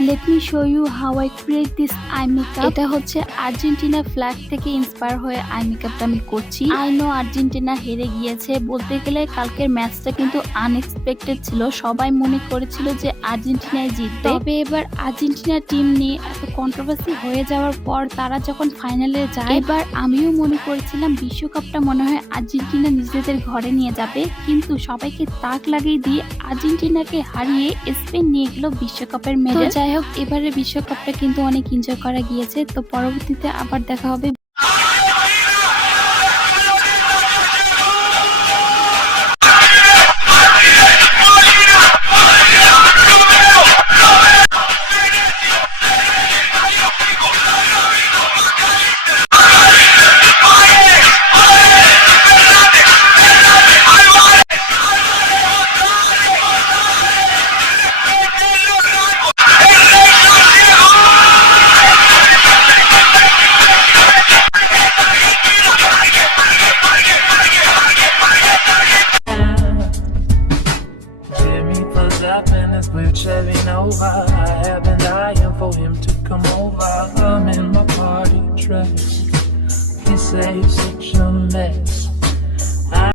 Late me show you how I create this eye makeup. এটা হচ্ছে Argentina flag থেকে inspire হয়ে eye মেকআপটা আমি করছি। আই নো আর্জেন্টিনা হেরে গিয়েছে, বলতে গেলে কালকের ম্যাচটা কিন্তু আনএক্সপেক্টেড ছিল। সবাই মনে করেছিল যে আর্জেন্টিনায় জিতবে, তবে এবার আর্জেন্টিনা টিম নিয়ে এত কন্ট্রোভার্সি হয়ে যাওয়ার পর তারা যখন ফাইনালে যায়, এবার আমিও মনে করেছিলাম বিশ্বকাপটা মনে হয় আর্জেন্টিনা নিজেদের ঘরে নিয়ে যাবে, কিন্তু সবাইকে তাক লাগিয়ে দিয়ে আর্জেন্টিনাকে হারিয়ে স্পেন নিয়ে গেল বিশ্বকাপের মেডেল। যাই হোক, এবারে বিশ্বকাপটা কিন্তু অনেক এনজয় করা গিয়েছে। তো পরবর্তীতে আবার দেখা হবে। Blue Chevy Nova, I have been dying for him to come over. I'm in my party dress, he says such a mess.